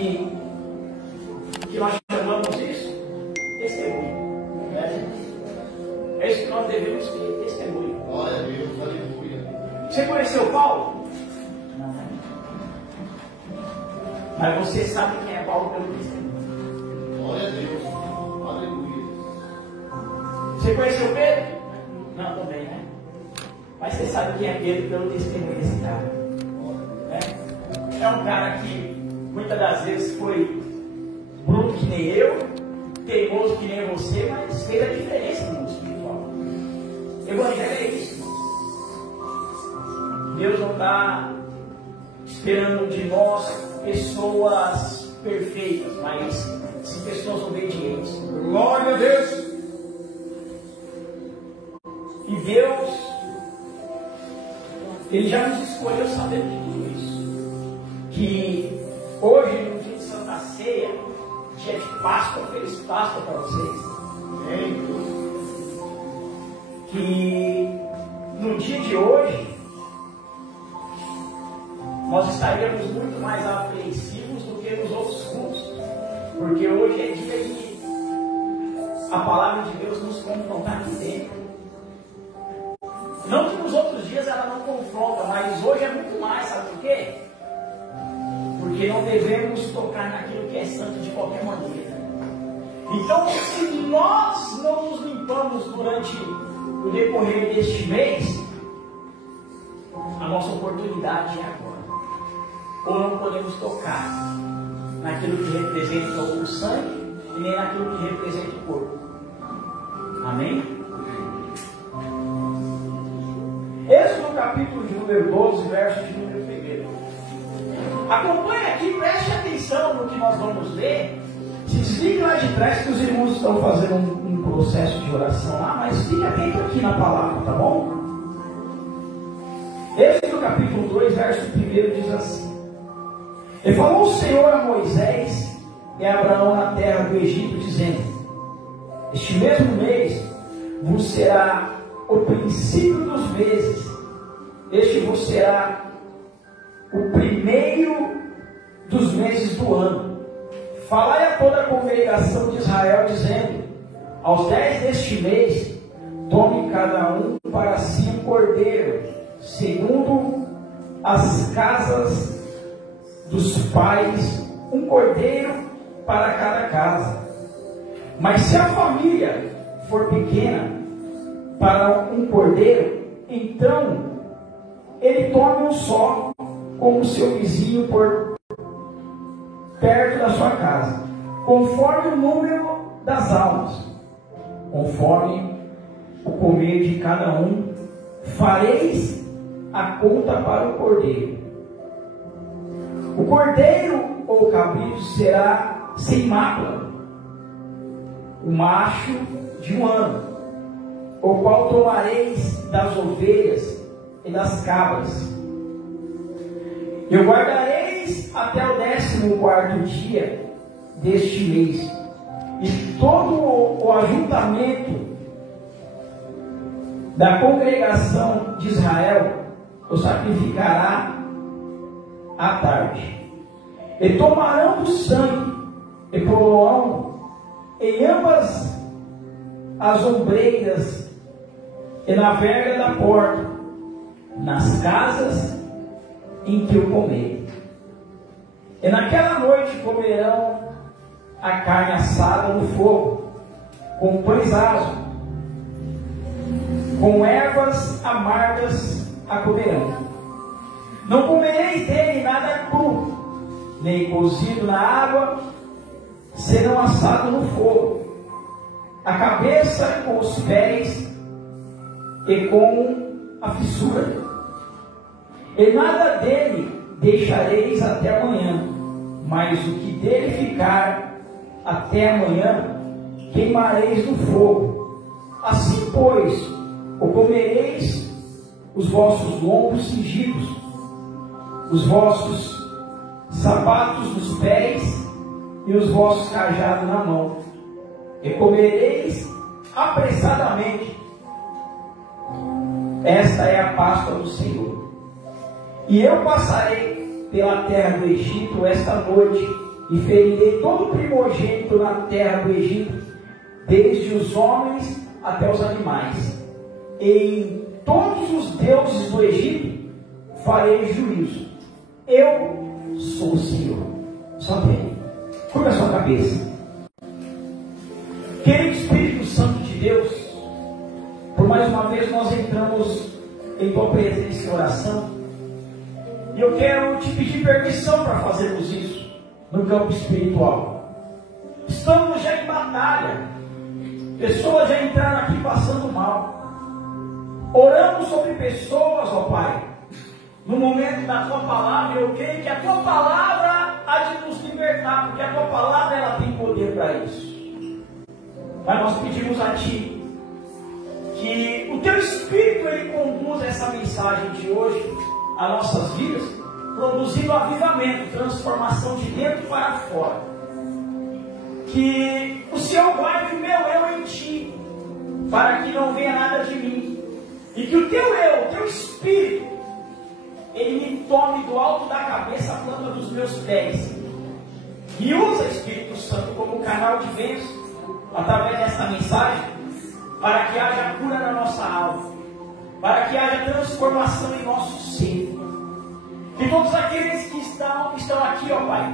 que nós chamamos isso? Testemunho. É isso que nós devemos ter, testemunho. Glória a Deus, aleluia. Você conheceu Paulo? Não. Mas você sabe quem é Paulo pelo testemunho. Glória a Deus, aleluia. Você conheceu Pedro? Não, também, né? Mas você sabe quem é Pedro pelo testemunho desse cara. É um cara que muitas das vezes foi bruto que nem eu, teimoso que nem você, mas fez a diferença no mundo espiritual. Evangelho é isso. Deus não está esperando de nós pessoas perfeitas, mas sim pessoas obedientes. Glória a Deus. E Deus, Ele já nos escolheu sabendo de tudo isso. Que hoje, no dia de Santa Ceia, dia de Páscoa, feliz Páscoa para vocês. Que no dia de hoje, nós estaríamos muito mais apreensivos do que nos outros cultos. Porque hoje é dia de a palavra de Deus nos confrontar aqui dentro. Não que nos outros dias ela não confronta, mas hoje é muito mais, sabe por quê? Porque não devemos tocar naquilo que é santo de qualquer maneira. Então, se nós não nos limpamos durante o decorrer deste mês, a nossa oportunidade é agora. Ou não podemos tocar naquilo que representa o sangue e nem naquilo que representa o corpo. Amém? Êxodo capítulo de número 12, verso de número 1. Acompanhe aqui, preste atenção no que nós vamos ler. Se desligue lá de trás que os irmãos estão fazendo um processo de oração lá, mas fique atento aqui na palavra, tá bom? Êxodo capítulo 2, verso 1 diz assim: E falou o Senhor a Moisés e a Abraão na terra do Egito, dizendo: Este mesmo mês vos será o princípio dos meses, este vos será o primeiro dos meses do ano. Falai a toda a congregação de Israel, dizendo: Aos 10 deste mês, tome cada um para si um cordeiro, segundo as casas dos pais, um cordeiro para cada casa. Mas se a família for pequena para um cordeiro, então ele tome um só, como seu vizinho por perto da sua casa, conforme o número das almas, conforme o comer de cada um, fareis a conta para o cordeiro. O cordeiro ou cabrito será sem mácula, o macho de um ano, o qual tomareis das ovelhas e das cabras. E o guardareis até o 14º dia deste mês, e todo o ajuntamento da congregação de Israel o sacrificará à tarde. E tomarão do sangue e porão em ambas as ombreiras e na verga da porta, nas casas em que o comerem. E naquela noite comerão a carne assada no fogo, com pães asmos, com ervas amargas a comerão. Não comereis dele nada cru, nem cozido na água, serão assado no fogo, a cabeça com os pés e com a fissura. E nada dele deixareis até amanhã, mas o que dele ficar até amanhã, queimareis no fogo. Assim, pois, o comereis os vossos lombos cingidos, os vossos sapatos nos pés e os vossos cajados na mão, e comereis apressadamente. Esta é a Páscoa do Senhor. E eu passarei pela terra do Egito esta noite, e ferirei todo primogênito na terra do Egito, desde os homens até os animais. Em todos os deuses do Egito farei juízo. Eu sou o Senhor. Só bem. Curva a sua cabeça. Querido Espírito Santo de Deus, por mais uma vez nós entramos em tua presença em oração. E eu quero te pedir permissão para fazermos isso no campo espiritual. Estamos já em batalha. Pessoas já entraram aqui passando mal. Oramos sobre pessoas, ó Pai. No momento da tua palavra, eu creio que a tua palavra há de nos libertar, porque a tua palavra ela tem poder para isso. Mas nós pedimos a Ti que o Teu Espírito ele conduza essa mensagem de hoje às nossas vidas, produzindo avivamento, transformação de dentro para fora. Que o Senhor guarde o meu eu em Ti, para que não venha nada de mim, e que o Teu eu, o Teu Espírito, ele me tome do alto da cabeça a planta dos meus pés, e usa Espírito Santo como canal de bênção através dessa mensagem, para que haja cura na nossa alma, para que haja transformação em nosso ser. Que todos aqueles que estão aqui, ó Pai,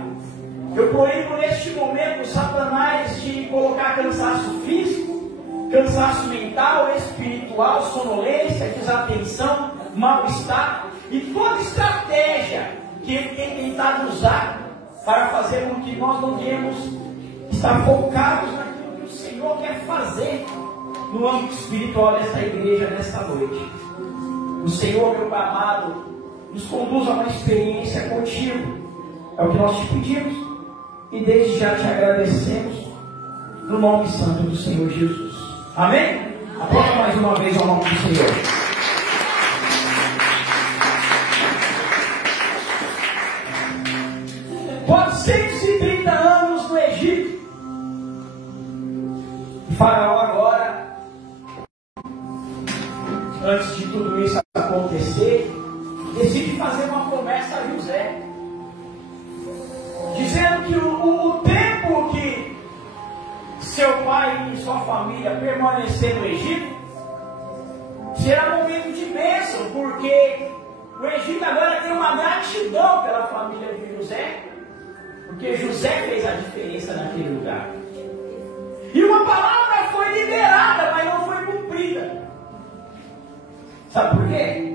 eu proíbo neste momento Satanás de colocar cansaço físico, cansaço mental, espiritual, sonolência, desatenção, mal-estar e toda estratégia que ele tem tentado usar para fazer com que nós não venhamos estar focados naquilo que o Senhor quer fazer no âmbito espiritual desta igreja nesta noite. O Senhor, meu amado, nos conduz a uma experiência contigo. É o que nós te pedimos e desde já te agradecemos no nome santo do Senhor Jesus. Amém? Aplauda mais uma vez ao nome do Senhor. ...430 anos no Egito. Faraó agora, antes de tudo isso acontecer, decide fazer uma promessa a José, dizendo que o tempo que seu pai e sua família permanecer no Egito será momento de bênção, porque o Egito agora tem uma gratidão pela família de José, porque José fez a diferença naquele lugar. E uma palavra foi liberada, mas não foi cumprida. Sabe por quê?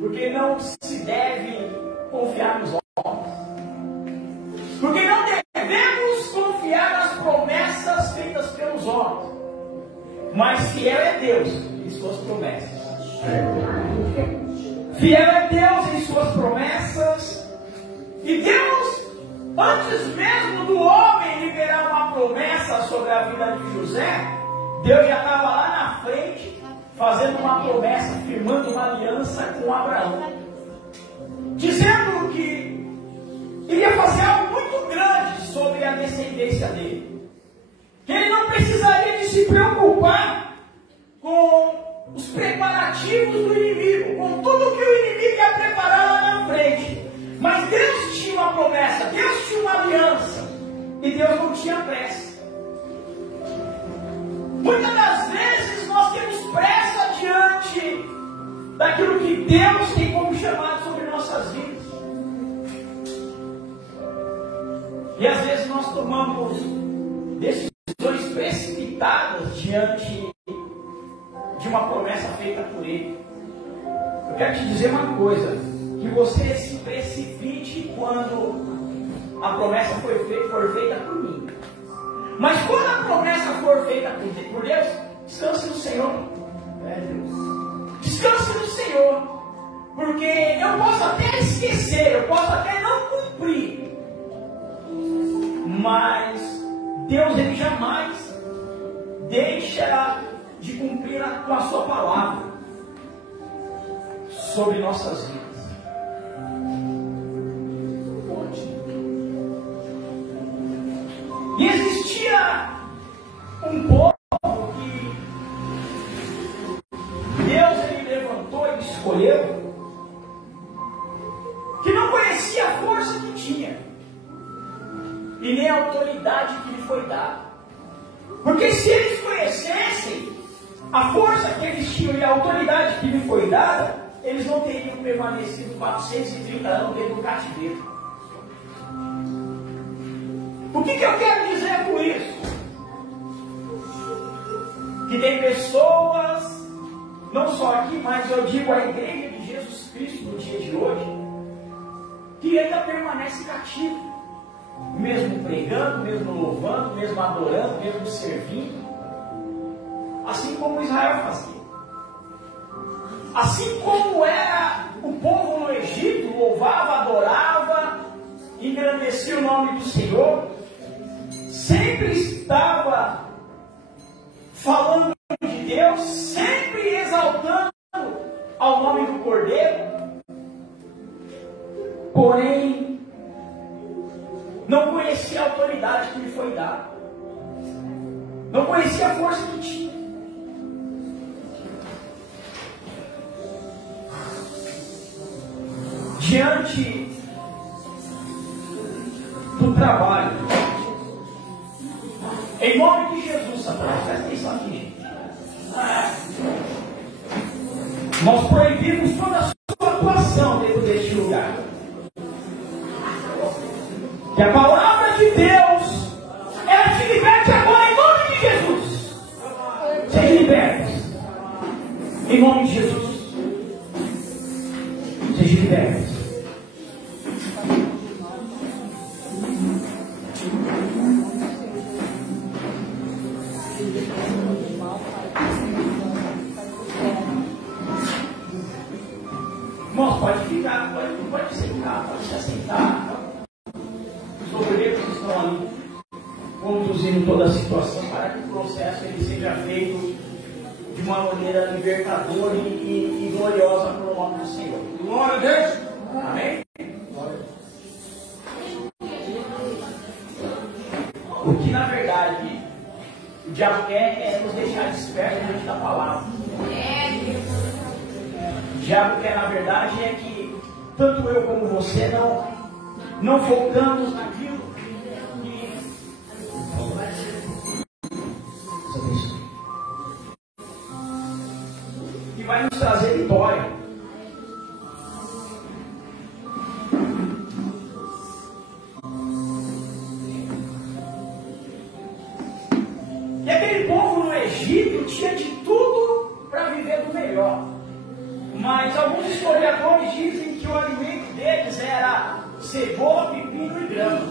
Porque não se deve confiar nos homens. Porque não devemos confiar nas promessas feitas pelos homens. Mas fiel é Deus em suas promessas. Fiel é Deus em suas promessas. E Deus, antes mesmo do homem liberar uma promessa sobre a vida de José, Deus já estava lá na frente, fazendo uma promessa, firmando uma aliança com Abraão, dizendo que iria fazer algo muito grande sobre a descendência dele, que ele não precisaria de se preocupar com os preparativos do inimigo, com tudo que o inimigo ia preparar lá na frente. Mas Deus tinha uma promessa, Deus tinha uma aliança, e Deus não tinha pressa. Muitas das vezes nós temos pressa diante daquilo que Deus tem como chamado sobre nossas vidas. E às vezes nós tomamos decisões precipitadas diante de uma promessa feita por Ele. Eu quero te dizer uma coisa, que você se precipite quando a promessa for feita por mim. Mas quando a promessa for feita por Deus, descanse no Senhor. Descanse no Senhor. Porque eu posso até esquecer, eu posso até não cumprir. Mas Deus, Ele jamais deixa de cumprir com a sua palavra sobre nossas vidas. E existia um povo que Deus ele levantou e escolheu, que não conhecia a força que tinha, e nem a autoridade que lhe foi dada. Porque se eles conhecessem a força que eles tinham e a autoridade que lhe foi dada, eles não teriam permanecido 430 anos dentro do cativeiro. O que eu quero dizer com isso? Que tem pessoas, não só aqui, mas eu digo a igreja de Jesus Cristo no dia de hoje, que ainda permanece cativo, mesmo pregando, mesmo louvando, mesmo adorando, mesmo servindo, assim como Israel fazia. Assim como era o povo no Egito, louvava, adorava, engrandecia o nome do Senhor, sempre estava falando de Deus, sempre exaltando ao nome do Cordeiro, porém não conhecia a autoridade que lhe foi dada, não conhecia a força que tinha. Diante do trabalho, em nome de Jesus, Satanás, presta atenção aqui, gente. Nós proibimos toda a sua atuação dentro deste lugar. Que a palavra de Deus, ela te liberte agora em nome de Jesus. Seja liberto. Em nome de Jesus. Seja liberto. Irmãos, pode ficar, pode sentar, pode se assentar. Os obreiros que estão ali conduzindo toda a situação para que o processo ele seja feito de uma maneira libertadora e gloriosa para o nome do Senhor. Glória a Deus! Amém? O que na verdade o diabo quer é nos deixar despertos diante da palavra. O diabo quer, na verdade, é que tanto eu como você não focamos naquilo que vai nos trazer vitória. E aquele povo no Egito tinha de tudo para viver do melhor. Mas alguns historiadores dizem que o alimento deles era cebola, pepino e grama.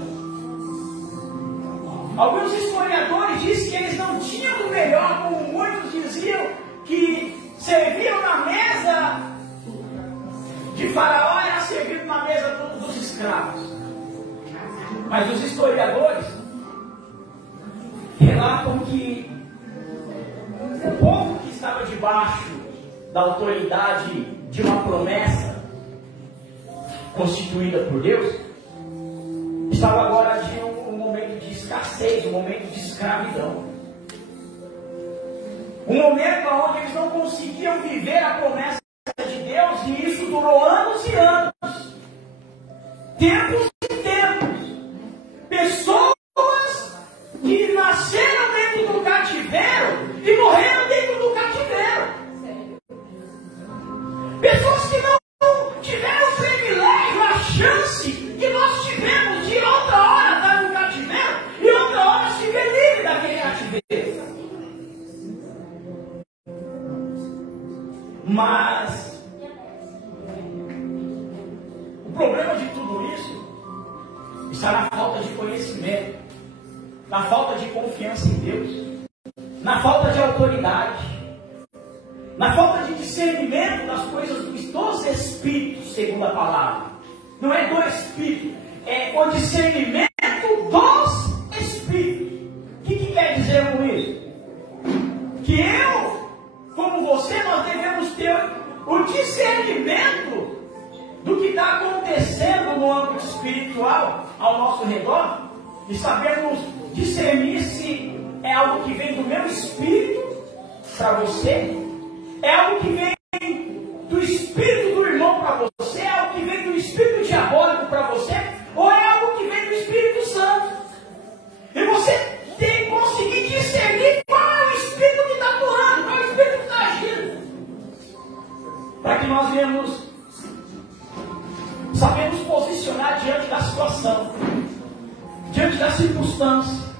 Alguns historiadores dizem que eles não tinham do melhor, como muitos diziam, que serviam na mesa de Faraó, era servido na mesa dos escravos. Mas os historiadores relatam que o povo que estava debaixo da autoridade de uma promessa constituída por Deus, estava agora de um momento de escassez, um momento de escravidão. Um momento onde eles não conseguiam viver a promessa de Deus, e isso durou anos e anos. Tempos e tempos. Pessoas que nasceram dentro do cativeiro e morreram dentro do cativeiro. Pessoas que não tiveram o privilégio, a chance que nós tivemos de outra hora estar no cativeiro e outra hora se ver livre daquele cativeiro. Mas o problema de tudo isso está na falta de conhecimento, na falta de confiança em Deus, na falta de autoridade, na falta de discernimento das coisas dos Espíritos, segundo a palavra. Não é do Espírito, é o discernimento dos Espíritos. O que quer dizer com isso? Que eu, como você, nós devemos ter o discernimento do que está acontecendo no âmbito espiritual ao nosso redor, e sabermos discernir se é algo que vem do meu espírito para você, é algo que vem do espírito do irmão para você, é algo que vem do espírito diabólico para você, ou é algo que vem do Espírito Santo. diante da circunstância.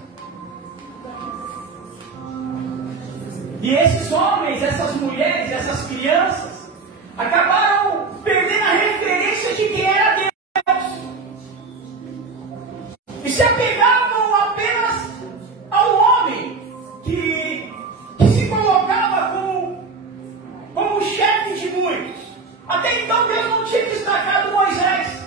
E esses homens, essas mulheres, essas crianças, acabaram perdendo a referência de quem era Deus. E se apegavam apenas ao homem que se colocava como chefe de muitos. Até então Deus não tinha destacado Moisés.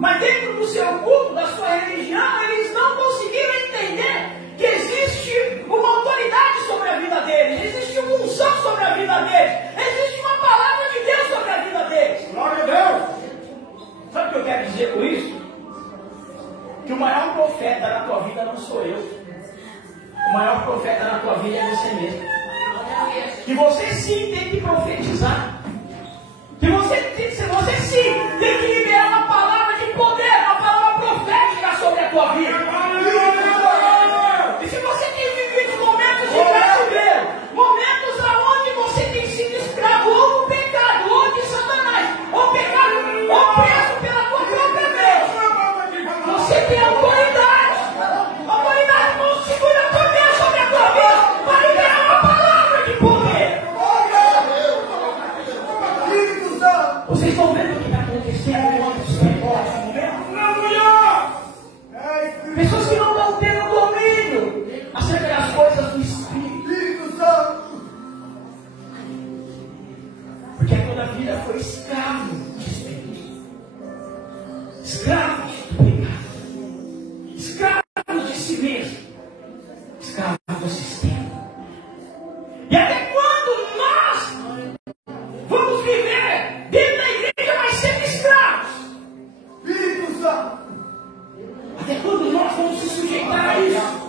Mas dentro do seu culto, da sua religião, eles não conseguiram entender que existe uma autoridade sobre a vida deles, existe uma unção sobre a vida deles, existe uma palavra de Deus sobre a vida deles. Glória a Deus. Sabe o que eu quero dizer com isso? Que o maior profeta na tua vida não sou eu. O maior profeta na tua vida é você mesmo. Que você sim tem que profetizar. Que você sim tem que liberar uma palavra de poder, uma palavra profética sobre a tua vida. E se você tem vivido momentos de cativeiro, momentos aonde você tem sido escravo ou do pecado, ou de Satanás, ou pecado, ou preso pela tua própria mente, você tem autoridade. Autoridade não segura poder sobre a tua vida para liberar uma palavra de poder. Vocês estão vendo o que está acontecendo no âmbito espiritual nesse momento? Pessoas que não estão tendo domínio acerca das coisas do Espírito. Porque toda a vida foi escravo de Espírito. Escravo do pecado. Escravo de si mesmo. Escravo do sistema. E até quando nós vamos viver dentro da igreja, mas sempre escravos? Até quando nós vamos se sujeitar a isso?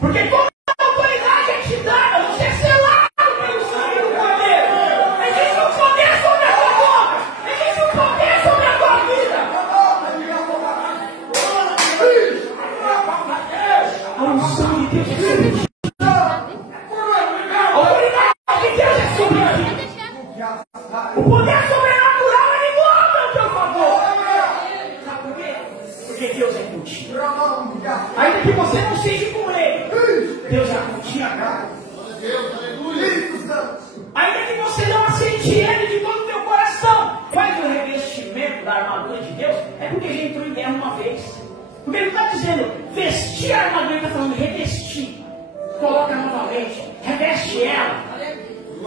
Porque toda a autoridade é te dada, você é selado pelo sangue do Cordeiro. Existe um poder sobre a tua boca, existe um poder sobre a tua vida. A unção de Deus é sobre ti. A autoridade de Deus é sobre ti. O poder sobrenatural ele move ao teu favor. Sabe por quê? Porque Deus é contigo. Ainda que você não seja com ele, Deus é contigo. Ainda que você não aceite ele de todo o teu coração, faz o revestimento da armadura de Deus. É porque ele entrou em guerra uma vez. Porque ele está dizendo vestir a armadura, ele está falando revestir. Coloca novamente, reveste ela.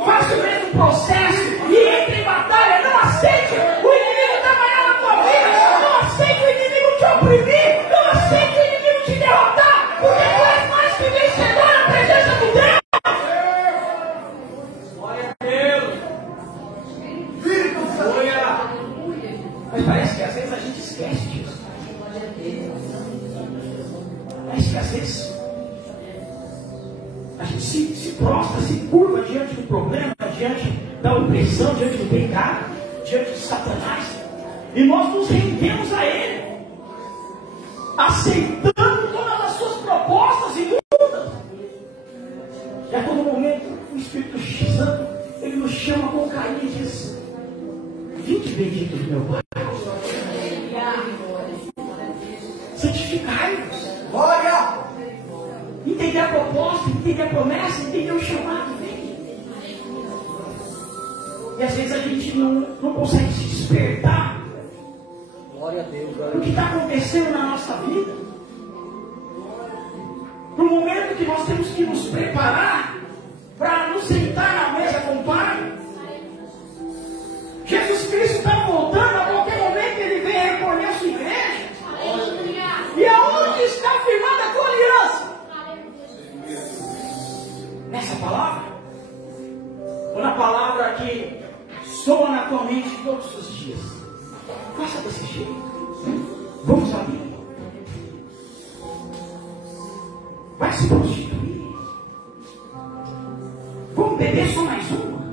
Faça o mesmo processo e entre em batalha. Não aceite o inimigo trabalhar na tua vida. Não aceite o inimigo te oprimir. Não aceite o inimigo te derrotar. Porque tu és mais que vencedor na presença de Deus. Glória a Deus. Mas parece que às vezes a gente esquece disso. Parece que às vezes a gente se prostra, se curva diante do problema, diante da opressão, diante do pecado, diante de Satanás. E nós nos rendemos a ele, aceitando todas as suas propostas e lutas. E a todo momento o Espírito Santo ele nos chama com carinho e diz: vinde bendito do meu Pai, santificai-vos. Glória! Entender a proposta, entender a promessa, entender o chamado dele. E às vezes a gente não consegue se despertar. Glória a Deus. O que está acontecendo na nossa vida? No momento que nós temos que nos preparar para nos sentar na mesa com o Pai. Jesus Cristo está voltando, a qualquer momento ele vem recolher a sua igreja. E aonde está firmada a tua aliança? Nessa palavra? Ou na palavra que soa na tua mente todos os dias? Faça desse jeito. Vamos à Bíblia. Vai se prostituir. Vamos beber só mais uma.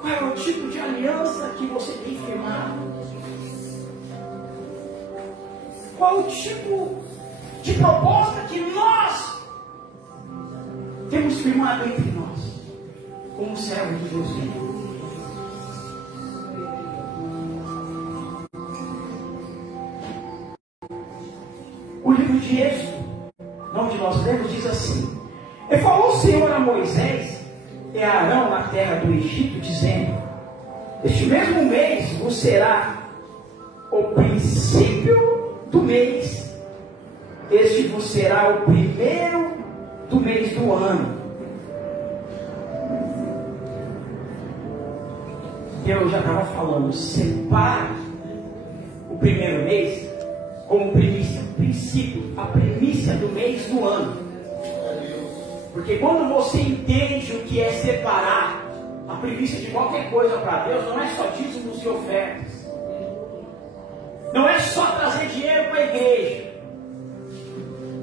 Qual é o tipo de aliança que você tem firmado? Qual o tipo de proposta que nós temos firmado entre nós, como servo de Deus? O livro de Êxodo, onde nós lemos, diz assim: e falou o Senhor a Moisés e a Arão na terra do Egito, dizendo: este mesmo mês vos será o princípio do mês, este vos será o primeiro do mês do ano. Deus já estava falando: separe o primeiro mês como primícia, princípio, a primícia do mês do ano. Porque quando você entende o que é separar a primícia de qualquer coisa para Deus, não é só dízimos e ofertas, não é só trazer dinheiro para a igreja,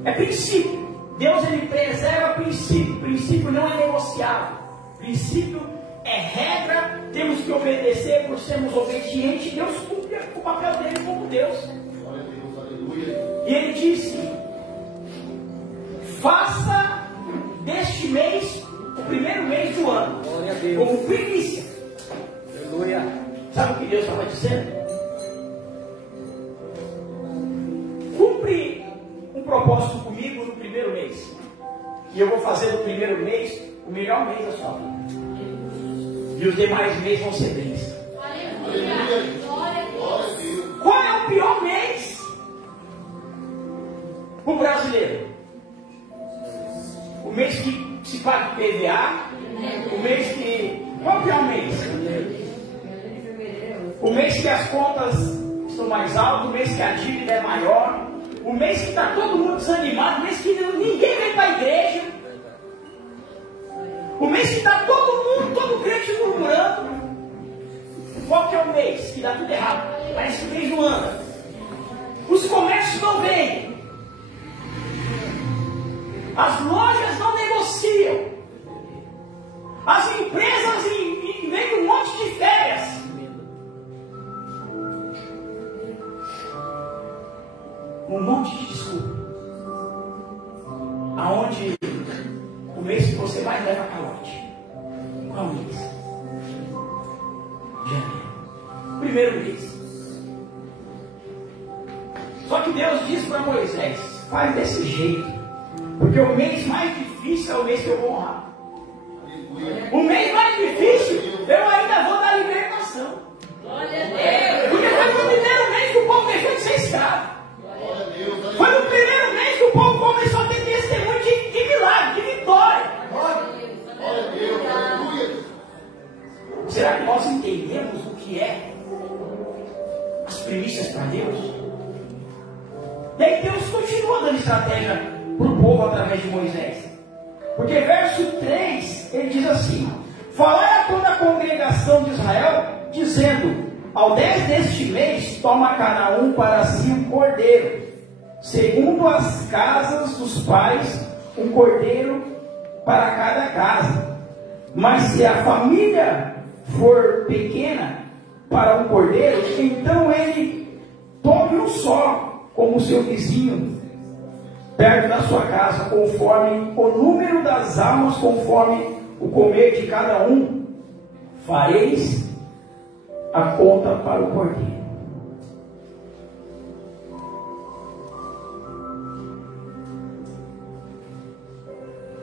é princípio. Deus, ele preserva princípio. Princípio não é negociável, princípio é regra, temos que obedecer por sermos obedientes. Deus cumpre o papel dele como Deus. E ele disse: faça deste mês o primeiro mês do ano como primícia. Aleluia. Sabe o que Deus estava dizendo? Cumpre um propósito comigo no primeiro mês, e eu vou fazer do primeiro mês o melhor mês da sua vida, e os demais meses vão ser bênçãos. Qual é o pior mês para o brasileiro? O mês que se paga PVA, o mês que... Qual é o pior mês? O mês que as contas estão mais altas, o mês que a dívida é maior, o mês que está todo mundo desanimado, o mês que ninguém vem para a igreja, o mês que está todo mundo, todo crente murmurando. Qual que é o mês que dá tudo errado? Parece que o mês não anda. Os comércios não vêm, as lojas não negociam, as empresas vêm um monte de férias. Um monte de desculpa. Aonde o mês que você mais leva calote? Qual mês? Janeiro. Primeiro mês. Só que Deus disse para Moisés: faz desse jeito, porque o mês mais difícil é o mês que eu vou honrar. O mês mais difícil eu ainda vou dar libertação. Porque foi no primeiro mês que o povo deixou de ser escravo. Foi no primeiro mês que o povo começou a ter testemunho de milagre, de vitória. Será que nós entendemos o que é as primícias para Deus? E aí Deus continua dando estratégia para o povo através de Moisés. Porque verso 3, ele diz assim: falai a toda a congregação de Israel, dizendo: ao 10 deste mês, toma cada um para si um cordeiro, segundo as casas dos pais, um cordeiro para cada casa. Mas se a família for pequena para um cordeiro, então ele tome um só, como o seu vizinho, perto da sua casa, conforme o número das almas, conforme o comer de cada um, fareis a conta para o cordeiro.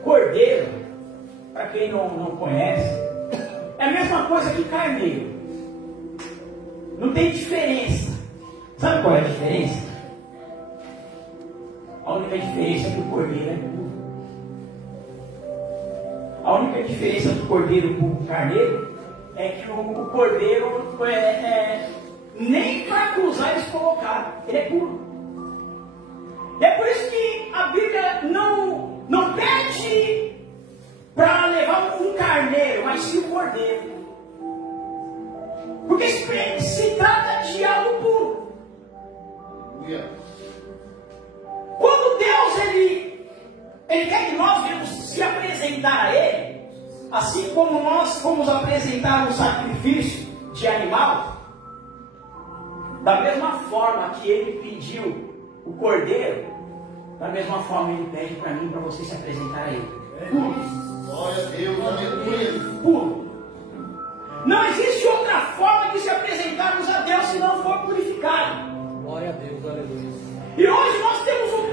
Cordeiro, para quem não conhece, é a mesma coisa que carneiro. Não tem diferença. Sabe qual é a diferença? A única diferença é que o cordeiro é puro. A única diferença do cordeiro para o carneiro é que o cordeiro nem para cruzar eles colocaram, ele é puro. E é por isso que a Bíblia não pede para levar um carneiro, mas sim um cordeiro. Porque se trata de algo puro. Quando Deus ele quer que nós venhamos se apresentar a Ele, assim como nós fomos apresentar um sacrifício de animal, da mesma forma que Ele pediu o cordeiro, da mesma forma Ele pede para mim e para você se apresentar a Ele. Puro. Glória a Deus, aleluia. Puro. Não existe outra forma de se apresentarmos a Deus se não for purificado. Glória a Deus, aleluia. E hoje nós temos um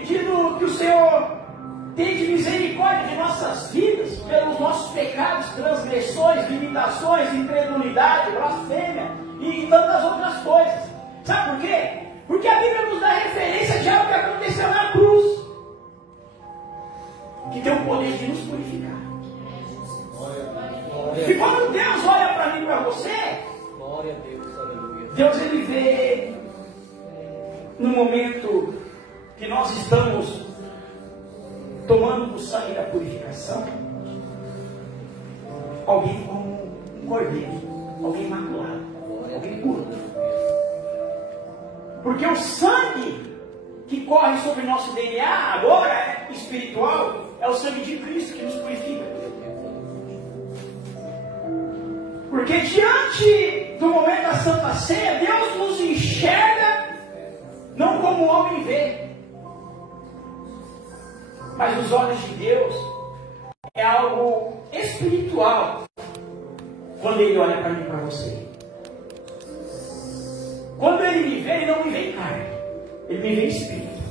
pedindo que o Senhor tenha de misericórdia de nossas vidas, pelos nossos pecados, transgressões, limitações, incredulidade, blasfêmia e tantas outras coisas. Sabe por quê? Porque a Bíblia nos dá referência de algo que aconteceu na cruz, que tem o poder de nos purificar. E quando Deus olha para mim e para você, Deus ele vê no momento que nós estamos tomando o sangue da purificação, alguém como um cordeiro, alguém imaculado, alguém puro. Porque o sangue que corre sobre nosso DNA agora é espiritual, é o sangue de Cristo que nos purifica. Porque diante do momento da Santa Ceia, Deus nos enxerga não como o homem vê, mas os olhos de Deus é algo espiritual quando Ele olha para mim e para você. Quando Ele me vê, Ele não me vê em carne, Ele me vê em espírito.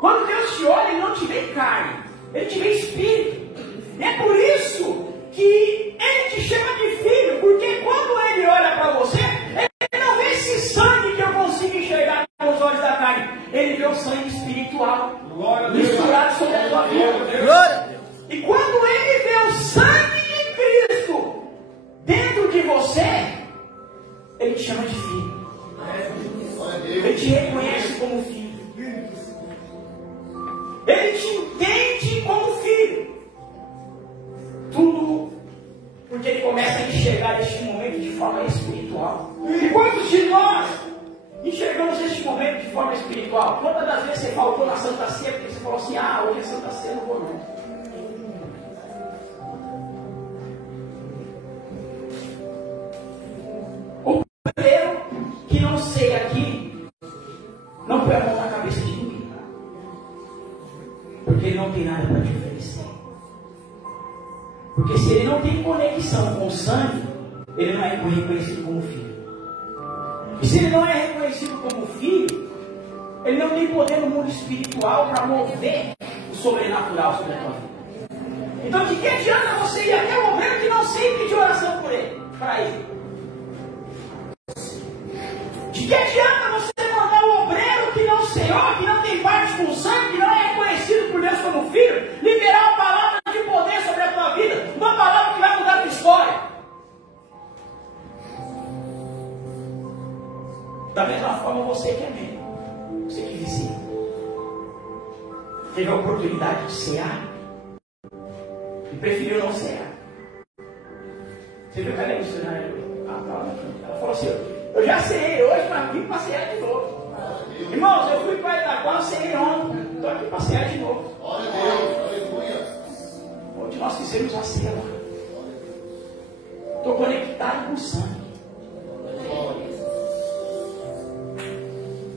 Quando Deus te olha, Ele não te vê em carne, Ele te vê em espírito. E é por isso que Ele te chama de filho, porque quando Ele olha para você, Ele não vê esse sangue que eu consigo enxergar com os olhos da carne, Ele vê o sangue espiritual misturado sobre a tua vida. E quando Ele vê o sangue de Cristo dentro de você, Ele te chama de filho. Ele te reconhece como filho. Ele te entende como filho. Tudo porque Ele começa a enxergar este momento de forma espiritual. E quantos de nós enxergamos este momento de forma espiritual? Quantas das vezes você faltou na Santa Ceia porque você falou assim: ah, hoje é Santa Ceia, não vou não. O primeiro que não sei aqui não põe a mão na cabeça de ninguém, porque ele não tem nada para te oferecer. Porque se ele não tem conexão com o sangue, ele não é reconhecido como filho. E se ele não é reconhecido como filho, ele não tem poder no mundo espiritual para mover o sobrenatural sobre a tua vida. Então de que adianta você ir até o obreiro que não sei pedir oração por ele, para ele? De que adianta você mandar o obreiro que não Senhor, que não tem parte com o sangue, que não é reconhecido por Deus como filho, liberar uma palavra de poder sobre a tua vida, uma palavra que vai mudar a tua história? Da mesma forma, você que é membro, você que visita, teve a oportunidade de cear e preferiu não cear. Você viu que ela é missionária? Ela falou assim: eu já ceei hoje, mas vim para cear de novo. Irmãos, eu fui para Itaquá, ceei ontem, estou aqui para cear de novo. Glória a Deus, aleluia. Onde nós fizemos a ceia lá. Estou conectado com o sangue.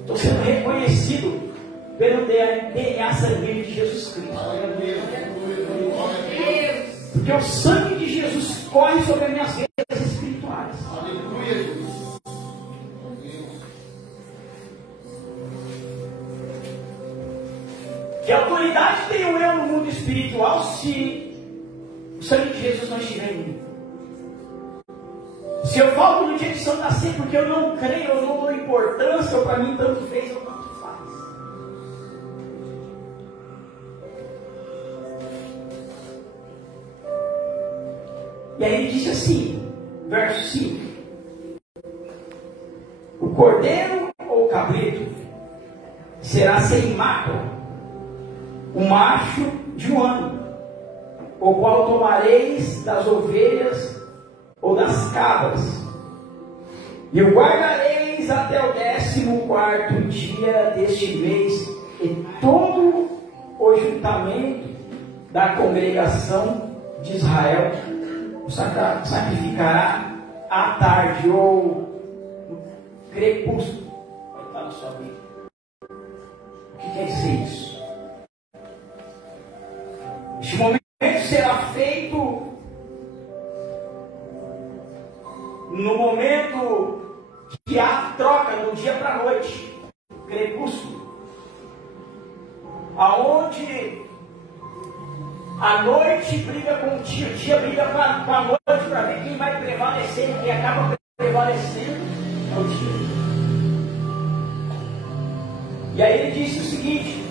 Estou sendo reconhecido pelo DNA sanguíneo de Jesus Cristo. Porque o sangue de Jesus corre sobre as minhas veias espirituais. Aleluia. Que autoridade tenho eu no mundo espiritual se o sangue de Jesus não estiver em mim? Se eu falto no dia de Santa Ceia porque eu não creio, eu não dou importância, ou para mim tanto fez ou tanto faz. E aí ele disse assim, verso 5: o cordeiro ou o cabrito será sem mácula, o macho de um ano, o qual tomareis das ovelhas ou das cabras, e o guardareis até o 14º dia deste mês, e todo o juntamento da congregação de Israel o sacrificará à tarde ou no crepúsculo. Pode estar na sua Bíblia. O que quer dizer isso? Este momento será feito no momento que há troca do dia para a noite. O crepúsculo, aonde a noite briga com o dia briga com a noite para ver quem vai prevalecer, quem acaba prevalecendo é o dia. E aí ele disse o seguinte,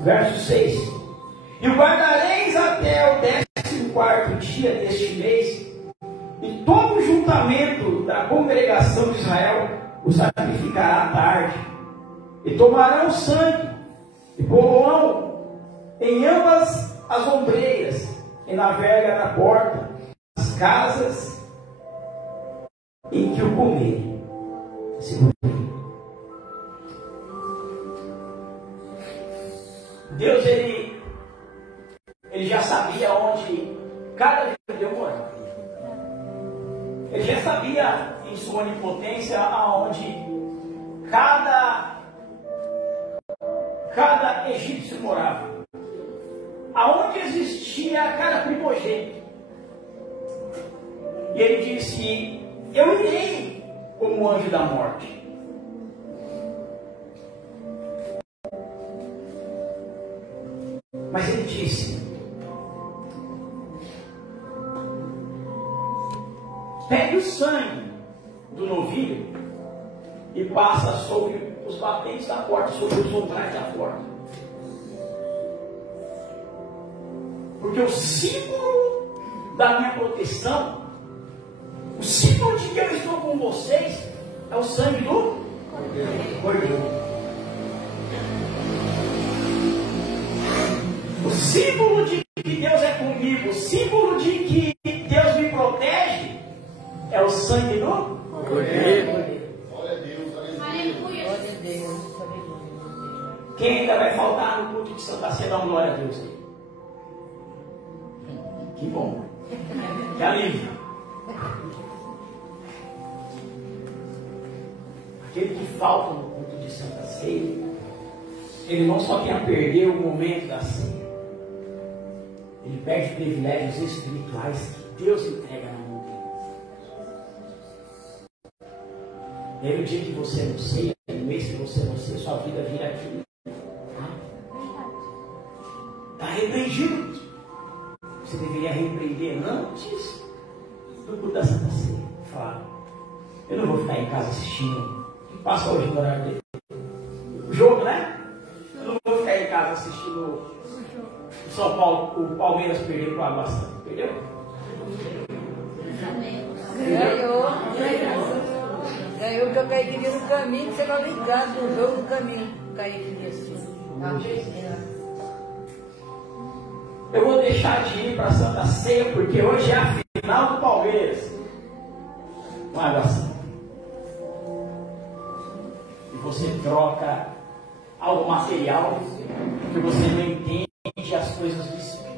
verso 6: e o guardareis até o 14º dia deste mês, e todo o juntamento da congregação de Israel o sacrificará à tarde, e tomarão o sangue, e pô-lo em ambas as ombreiras, e na verga da porta, as casas em que o comerem. Deus, ele já sabia onde cada judeu morava. Ele já sabia em sua onipotência aonde cada egípcio morava, aonde existia cada primogênito. E ele disse: eu irei como anjo da morte. Mas ele disse: pegue o sangue do novilho e passa sobre os batentes da porta, sobre os umbrais da porta. Porque o símbolo da minha proteção, o símbolo de que eu estou com vocês, é o sangue do Cordeiro. O símbolo de que Deus é comigo, o símbolo de que Deus me protege, é o sangue do Cordeiro. Glória a Deus, aleluia. Glória a Deus. Quem ainda vai faltar no culto de Santa Ceia, dá uma glória a Deus aí. Que bom. Que alívio. Aquele que falta no culto de Santa Ceia, ele não só tem a perder o momento da ceia, ele perde privilégios espirituais que Deus entrega na mão dele. E aí, no dia que você não ceia, no mês que você não ceia, sua vida vira aquilo. Está repreendido. Você deveria repreender antes do culto da Santa Ceia. Falar: eu não vou ficar em casa assistindo. Passa hoje no horário dele. O jogo, né? Eu não vou ficar em casa assistindo o São Paulo, o Palmeiras perder para o Água Santa. Perdeu? Ganhou porque eu caí aqui no caminho, você vai brincar do jogo no caminho. Caí aqui assim. Eu vou deixar de ir para a Santa Ceia porque hoje é a final do Palmeiras. Não é assim. E você troca algo material porque você não entende as coisas do Espírito.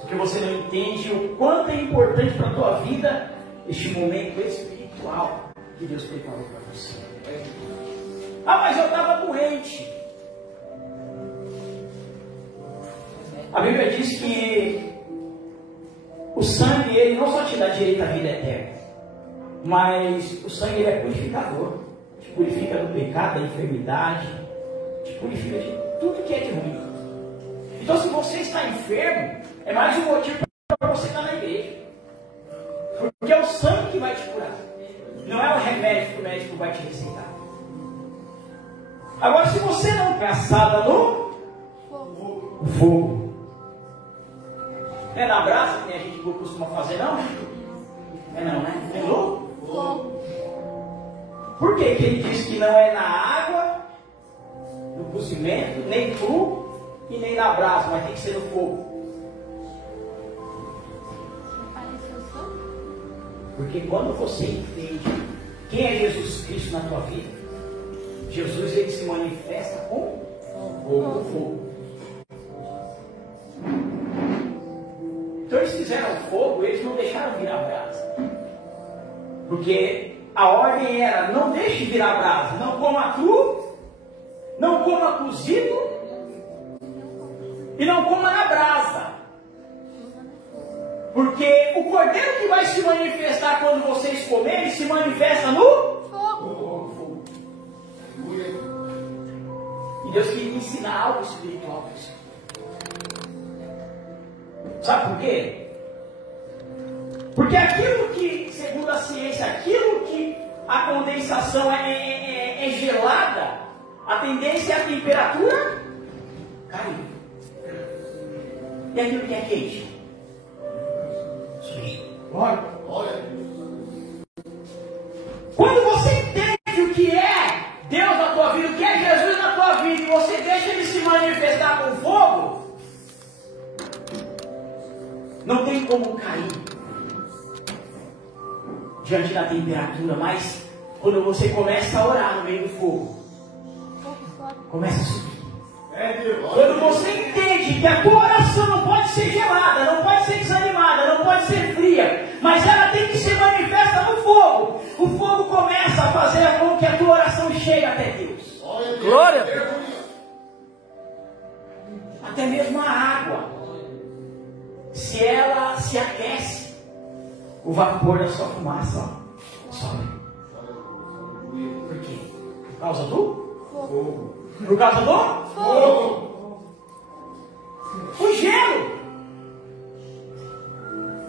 Porque você não entende o quanto é importante para a tua vida este momento espiritual que Deus preparou para você. Ah, mas eu estava doente. A Bíblia diz que o sangue, ele não só te dá direito à vida eterna, mas o sangue, ele é purificador. Te purifica do pecado, da enfermidade, te purifica de tudo que é de ruim. Então, se você está enfermo, é mais um motivo para você estar na igreja. Porque é o sangue que vai te curar, não é o remédio que o médico vai te receitar. Agora, se você não é assada no fogo, não é na brasa que a gente costuma fazer, não? É não, né? É no fogo. Por que ele diz que não é na água, no cozimento, nem cru e nem na brasa, mas tem que ser no fogo? Porque quando você entende quem é Jesus Cristo na tua vida, Jesus, ele se manifesta com fogo. Então eles fizeram fogo, eles não deixaram virar brasa. Porque a ordem era: não deixe virar brasa, não coma cru, não coma cozido e não coma na brasa. Porque o cordeiro que vai se manifestar quando vocês comerem, se manifesta no E Deus queria ensinar algo espiritual para você. Sabe por quê? Porque aquilo que, segundo a ciência, aquilo que a condensação é gelada, a tendência é a temperatura cair. E aquilo que é quente? Glória. Quando você entende o que é Deus na tua vida, o que é Jesus na tua vida, e você deixa ele se manifestar com fogo, não tem como cair diante da temperatura, mas quando você começa a orar no meio do fogo, começa a subir. Quando você entende que a tua oração não pode ser gelada, não pode ser desanimada, não pode ser fria, mas ela tem que ser manifesta no fogo, o fogo começa a fazer com que a tua oração chegue até Deus. Glória! Até mesmo a água, se ela se aquece, o vapor da sua fumaça sobe. Por quê? Por causa do fogo. Por causa do fogo. O gelo.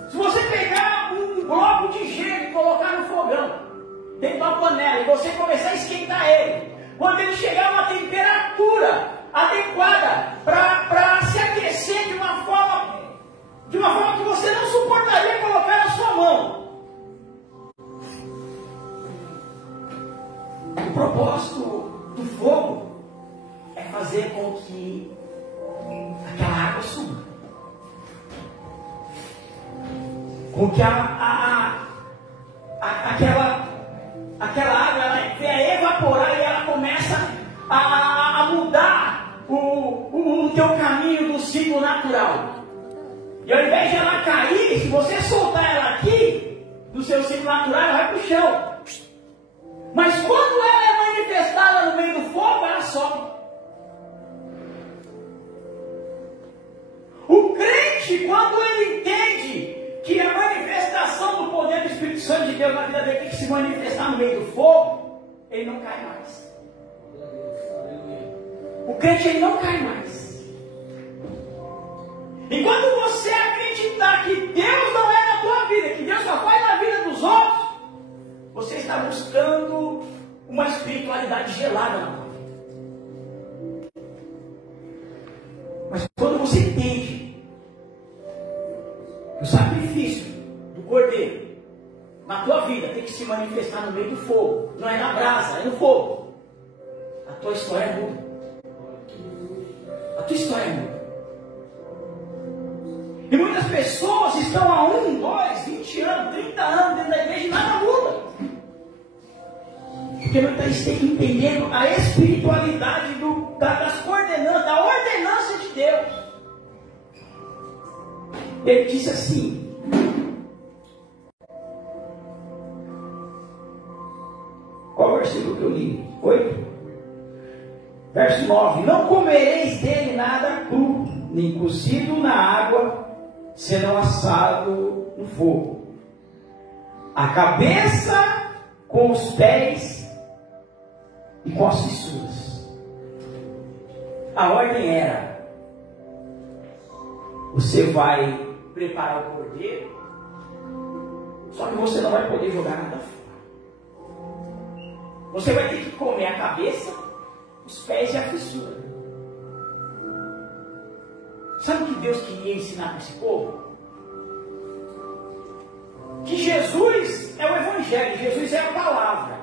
Se você pegar um bloco de gelo e colocar no fogão, dentro de uma panela, e você começar a esquentar ele, quando ele chegar a uma temperatura adequada para se aquecer de uma forma que você não suportaria colocar na sua mão. O propósito do fogo é fazer com que aquela água suba, com que aquela água ela venha evaporar e ela começa a mudar o teu caminho do ciclo natural. E ao invés de ela cair, se você soltar ela aqui, do seu ciclo natural, ela vai para o chão. Mas quando ela é manifestada no meio do fogo, ela sobe. O crente, quando ele entende que a manifestação do poder do Espírito Santo de Deus na vida dele tem que se manifestar no meio do fogo, ele não cai mais. O crente ele não cai mais. E quando você acreditar que Deus não é na tua vida, que Deus só faz na vida dos outros, você está buscando uma espiritualidade gelada na tua vida. Mas quando você entende que o sacrifício do Cordeiro na tua vida tem que se manifestar no meio do fogo, não é na brasa, é no fogo, a tua história muda. A tua história muda. E muitas pessoas estão há 1, 2, 20 anos, 30 anos dentro da igreja e nada muda. Porque não está entendendo a espiritualidade das coordenanças, da ordenança de Deus. Ele disse assim: qual versículo que eu li? 8? Verso 9: não comereis dele nada cru, nem cozido na água, senão assado no fogo. A cabeça com os pés e com as fissuras. A ordem era: você vai preparar o cordeiro, só que você não vai poder jogar nada fora. Você vai ter que comer a cabeça, os pés e a fissura. Sabe o que Deus queria ensinar para esse povo? Que Jesus é o Evangelho, Jesus é a palavra.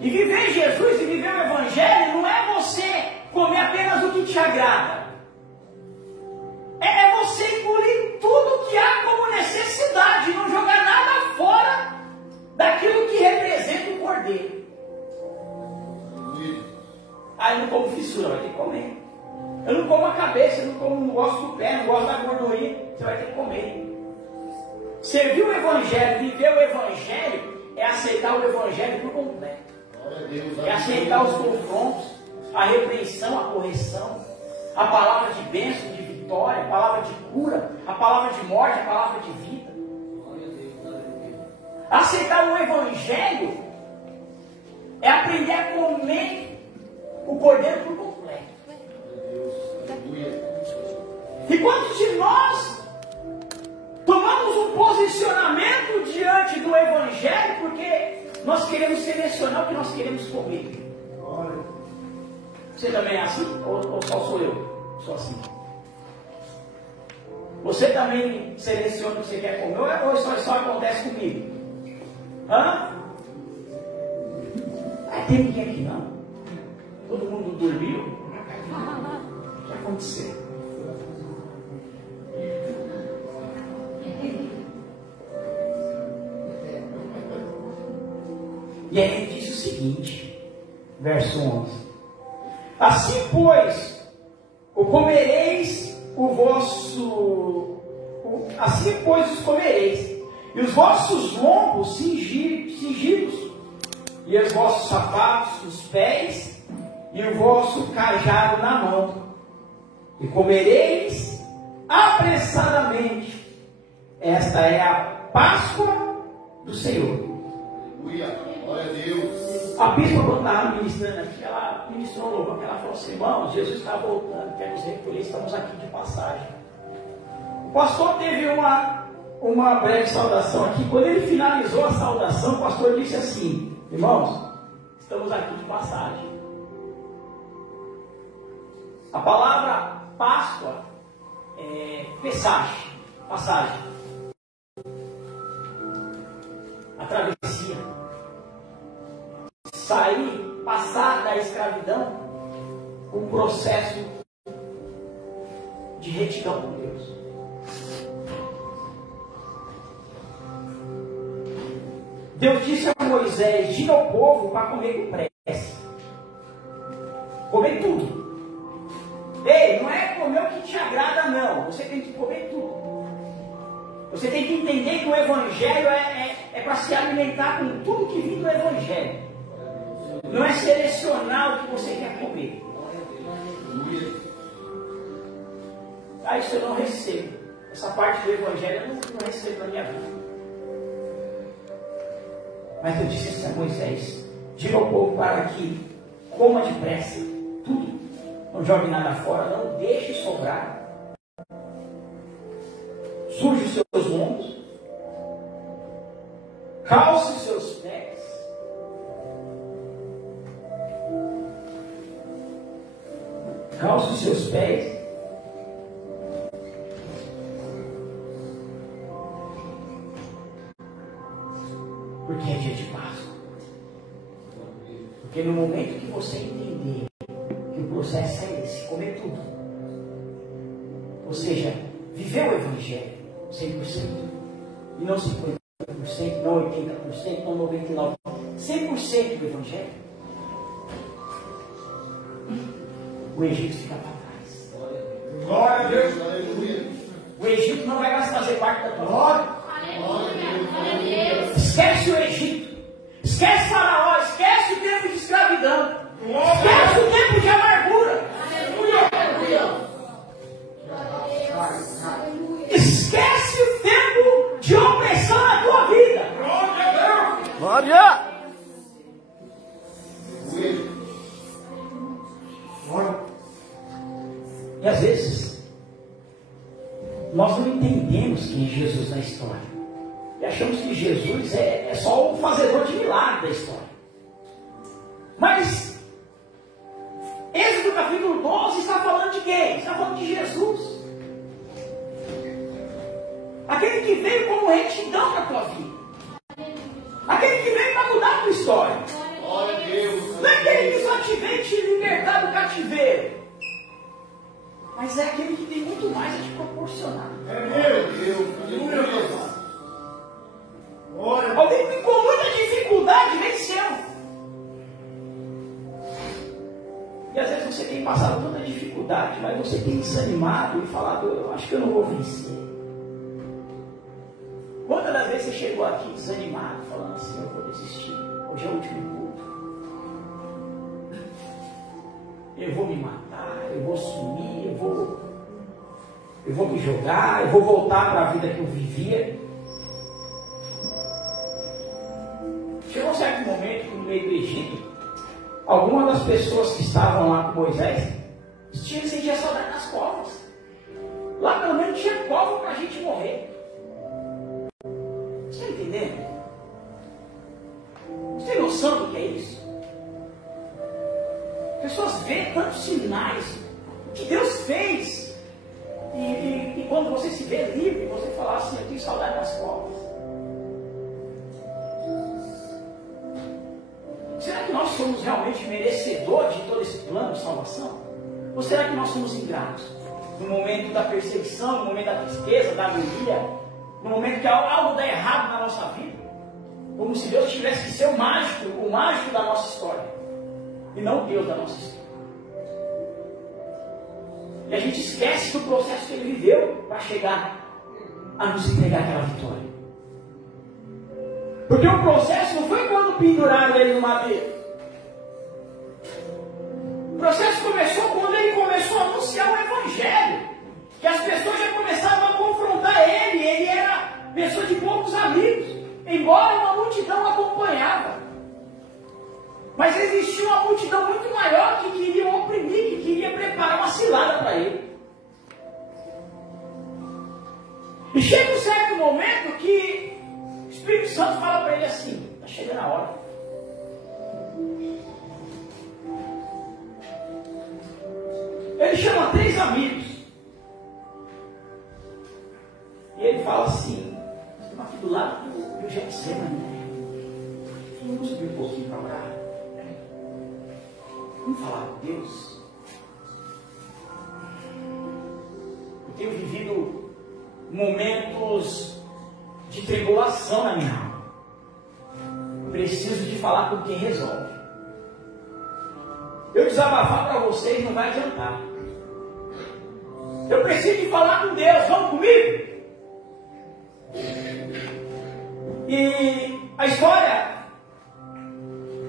E viver Jesus e viver o Evangelho não é você comer apenas o que te agrada. É você engolir tudo que há como necessidade, não jogar nada fora daquilo que representa o Cordeiro. Aí eu não como fissura, vai ter que comer. Eu não como a cabeça, eu não gosto do pé, não gosto da gordurinha, você vai ter que comer. Servir o Evangelho, viver o Evangelho, é aceitar o Evangelho por completo. É aceitar os confrontos, a repreensão, a correção, a palavra de bênção, de vitória, a palavra de cura, a palavra de morte, a palavra de vida. Aceitar o Evangelho é aprender a comer o cordeiro por completo. E quantos de nós tomamos um posicionamento diante do Evangelho porque nós queremos selecionar o que nós queremos comer? Você também é assim? Ou só sou eu? Sou assim. Você também seleciona o que você quer comer ou só acontece comigo? Hã? Tem ninguém aqui não. Todo mundo dormiu? O que aconteceu? E aí ele diz o seguinte, verso 11: assim, pois, os comereis, e os vossos lombos cingidos, e os vossos sapatos nos pés, e o vosso cajado na mão, e comereis apressadamente. Esta é a Páscoa do Senhor. Glória a Deus. A bispa, quando estava ministrando aqui, ela ministrou louvor, ela falou assim: irmãos, Jesus está voltando, quer nos recolher, estamos aqui de passagem. O pastor teve uma breve saudação aqui. Quando ele finalizou a saudação, o pastor disse assim: irmãos, estamos aqui de passagem. A palavra Páscoa é passagem. A travessia. Sair, passar da escravidão, um processo de retidão com Deus. Deus disse a Moisés: diga ao povo para comer com pressa. Comer tudo. Ei, não é comer o que te agrada, não. Você tem que comer tudo. Você tem que entender que o Evangelho é para se alimentar com tudo que vem do Evangelho. Não é selecionar o que você quer comer. Isso eu não recebo. Essa parte do Evangelho eu não recebo na minha vida. Mas eu disse assim a Moisés: diga ao povo para que coma depressa tudo. Não jogue nada fora, não deixe sobrar. Suje os seus lombos, calce os seus pés, porque é dia de Páscoa. Porque no momento que você entender que o processo é esse, comer tudo, ou seja, viver o Evangelho 100%, e não 50%, não 80%, não 99%, 100% do Evangelho, o Egito fica para trás. Glória a Deus. Aleluia. O Egito não vai mais fazer parte da tua vida. Aleluia. Esquece o Egito, esquece Faraó, esquece o tempo de escravidão, esquece o tempo de amargura. Esquece o tempo de opressão na tua vida. Glória! E às vezes nós não entendemos quem é Jesus na história. E achamos que Jesus é só o fazedor de milagre da história. Mas Êxodo capítulo 12 está falando de quem? Está falando de Jesus. Aquele que veio como retidão na tua vida. Aquele que veio para mudar a tua história. Glória a Deus. Não é aquele que só te veio te libertar do cativeiro. Mas é aquele que tem muito mais a te proporcionar. É meu Deus. Aleluia. Alguém que com muita dificuldade venceu. E às vezes você tem passado tanta dificuldade, mas você tem desanimado e falado: eu acho que eu não vou vencer. Quantas das vezes você chegou aqui desanimado, falando assim: eu vou desistir, hoje é o último culto, eu vou me matar, eu vou sumir, eu vou me jogar, eu vou voltar para a vida que eu vivia. Chegou um certo momento que no meio do Egito, algumas das pessoas que estavam lá com Moisés sentiam saudade das covas. Lá pelo menos tinha cova para a gente morrer. Você está entendendo? Você tem noção do que é isso? As pessoas veem tantos sinais que Deus fez. E quando você se vê livre, você fala assim, eu tenho saudade das covas. Será que nós somos realmente merecedores de todo esse plano de salvação? Ou será que nós somos ingratos? No momento da perseguição, no momento da tristeza, da agonia, no momento que algo dá errado na nossa vida, como se Deus tivesse que ser o mágico da nossa história, e não o Deus da nossa história. E a gente esquece do processo que ele viveu para chegar a nos entregar aquela vitória. Porque o processo não foi quando penduraram ele no madeiro. O processo começou quando ele começou a anunciar o Evangelho. Que as pessoas já começavam a confrontar ele. Ele era pessoa de poucos amigos. Embora uma multidão acompanhava. Mas existia uma multidão muito maior que queria oprimir, que queria preparar uma cilada para ele. E chega um certo momento que o Espírito Santo fala para ele assim, está chegando a hora. Ele chama 3 amigos. E ele fala assim, estamos aqui do lado do Getsemane. Vamos subir um pouquinho para cá. Vamos falar com Deus. Eu tenho vivido momentos de tribulação na minha alma. Preciso de falar com quem resolve. Eu desabafar para vocês não vai adiantar. Eu preciso de falar com Deus. Vamos comigo? E a história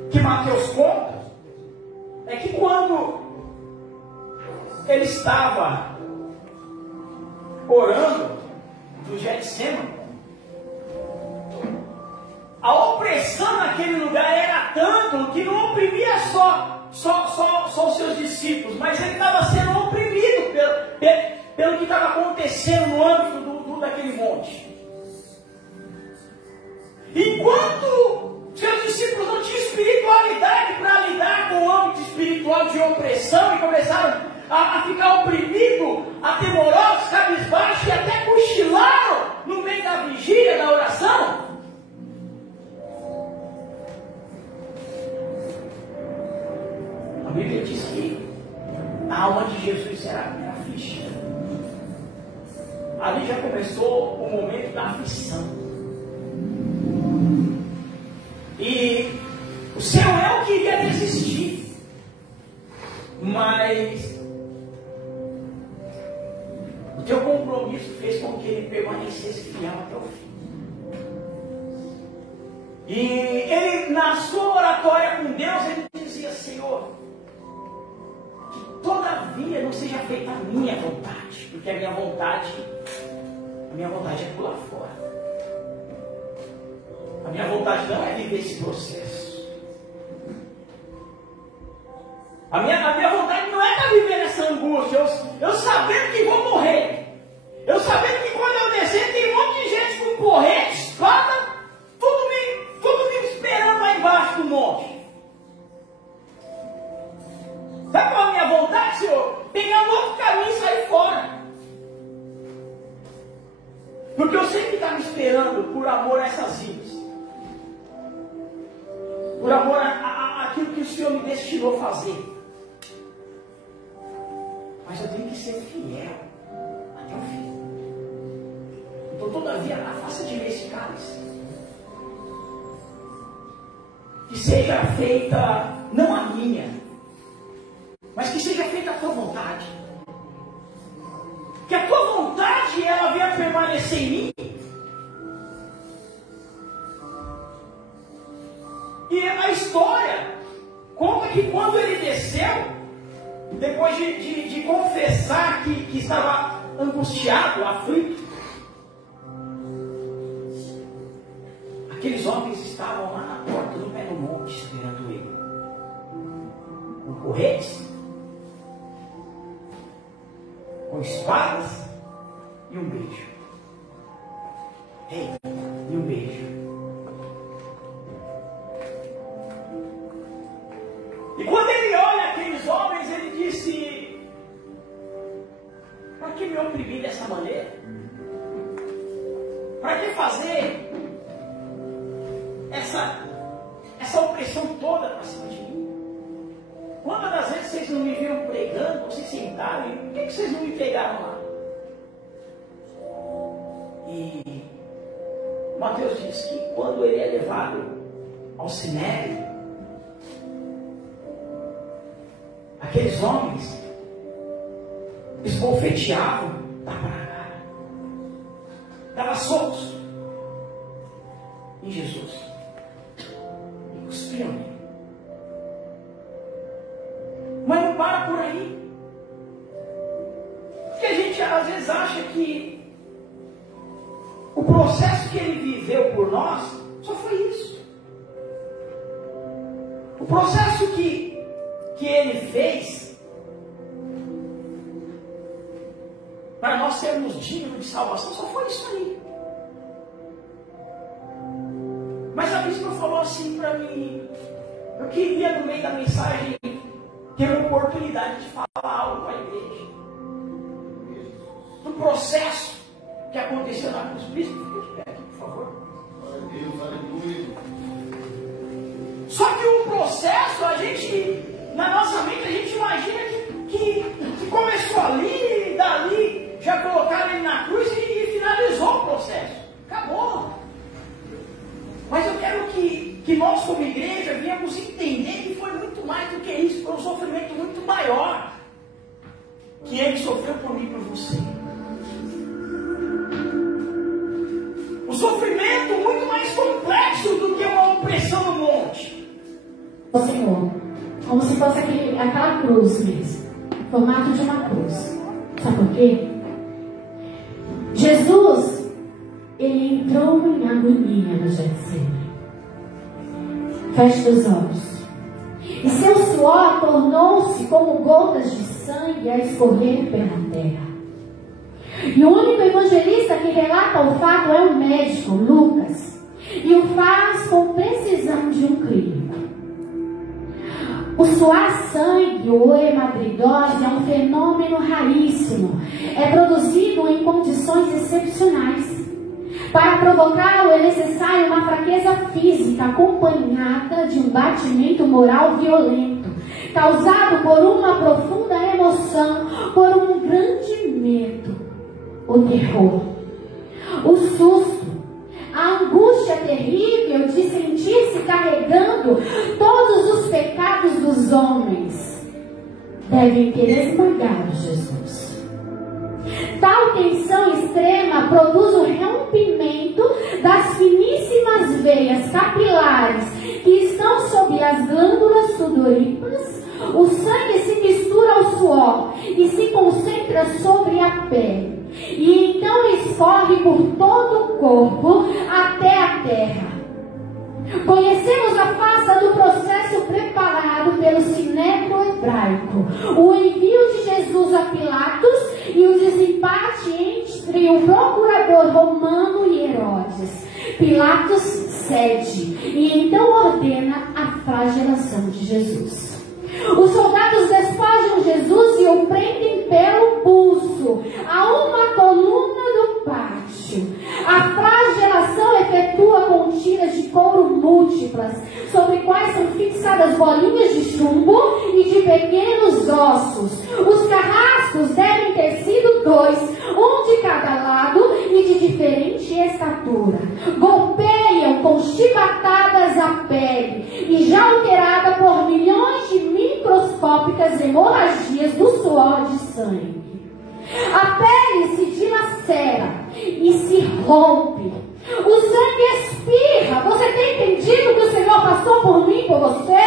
que Mateus conta é que quando ele estava orando no Getsemane, a opressão naquele lugar era tanto que não oprimia só os seus discípulos, mas ele estava sendo oprimido pelo que estava acontecendo no âmbito daquele monte. Enquanto seus discípulos não tinham espiritualidade para lidar com o âmbito espiritual de opressão e começaram a ficar oprimidos, atemorosos, cabisbaixos e até cochilaram no meio da vigília, da oração. A Bíblia diz que a alma de Jesus era afligida. Ali já começou o momento da aflição. E o seu eu queria desistir, mas o teu compromisso fez com que ele permanecesse fiel até o fim. E ele, na sua oratória com Deus, ele dizia: Senhor, que todavia não seja feita a minha vontade, porque a minha vontade é pular fora. A minha vontade não é viver esse processo. A minha vontade não é estar vivendo essa angústia. Eu sabendo que vou morrer. Eu sabendo que quando eu descer tem um monte de gente com corrente, espada, tudo me esperando lá embaixo do monte. Sabe qual é a minha vontade, Senhor? Pegar um outro caminho e sair fora. Porque eu sei que está me esperando por amor a essas ilhas. Por amor àquilo que o Senhor me destinou a fazer. Mas eu tenho que ser fiel até o fim. Então, todavia, faça de mim esse cálice. Que seja feita, não a minha, mas que seja feita a tua vontade. Que a tua vontade, ela venha permanecer em mim. E a história conta que quando ele desceu, depois de confessar que estava angustiado, aflito, aqueles homens estavam lá na porta do pé do monte esperando ele. porretes, com espadas e um beijo. Ei, e um beijo. E quando ele olha aqueles homens, ele disse: para que me oprimir dessa maneira? Para que fazer essa opressão toda para cima de mim? Quantas das vezes vocês não me viram pregando, vocês sentaram, e por que vocês não me pegaram lá? E Mateus diz que quando ele é levado ao sinédrio, aqueles homens esbofeteavam da cara, estavam soltos em Jesus e cuspiam nele. Mas não para por aí, porque a gente às vezes acha que o processo que ele viveu por nós só foi isso. O processo que ele fez para nós sermos dignos de salvação só foi isso aí. Mas a bispa falou assim para mim: eu queria no meio da mensagem ter uma oportunidade de falar algo para a igreja do processo que aconteceu na cruz. Bispo, fica de pé aqui, por favor. Só que o processo, a gente, na nossa mente, a gente imagina que começou ali, dali, já colocaram ele na cruz e finalizou o processo. Acabou. Mas eu quero que nós, como igreja, venhamos entender que foi muito mais do que isso. Foi um sofrimento muito maior que ele sofreu por mim e por você. Um sofrimento muito mais complexo do que uma opressão no monte. O Senhor, como se fosse aquela cruz mesmo, formato de uma cruz. Sabe por quê? Jesus, ele entrou em agonia no Getsemane. Feche os olhos. E seu suor tornou-se como gotas de sangue a escorrer pela terra. E o único evangelista que relata o fato é o médico, Lucas. E o faz com precisão de um clínico. O suar sangue ou hematidose é um fenômeno raríssimo. É produzido em condições excepcionais. Para provocá-lo é necessário uma fraqueza física acompanhada de um batimento moral violento, causado por uma profunda emoção, por um grande medo, o terror, o susto, a angústia terrível de sentir-se carregando todos os pecados dos homens, devem ter esmagado Jesus. Tal tensão extrema produz o rompimento das finíssimas veias capilares que estão sob as glândulas sudoríparas. O sangue se mistura ao suor e se concentra sobre a pele. E então escorre por todo o corpo até a terra. Conhecemos a face do processo preparado pelo sinédrio hebraico, o envio de Jesus a Pilatos e o desempate entre o procurador romano e Herodes. Pilatos cede e então ordena a flagelação de Jesus. Os soldados despojam Jesus e o prendem pelo pulso a uma coluna do pátio. A flagelação efetua com tiras de couro múltiplas, sobre quais são fixadas bolinhas de chumbo e de pequenos ossos. Os carrascos devem ter sido 2, um de cada lado e de diferente estatura. Golpeiam com chibatadas a pele e já alterada por milhões de microscópicas hemorragias do suor de sangue. A pele se dilacera e se rompe. O sangue espirra. Você tem entendido que o Senhor passou por mim, por você?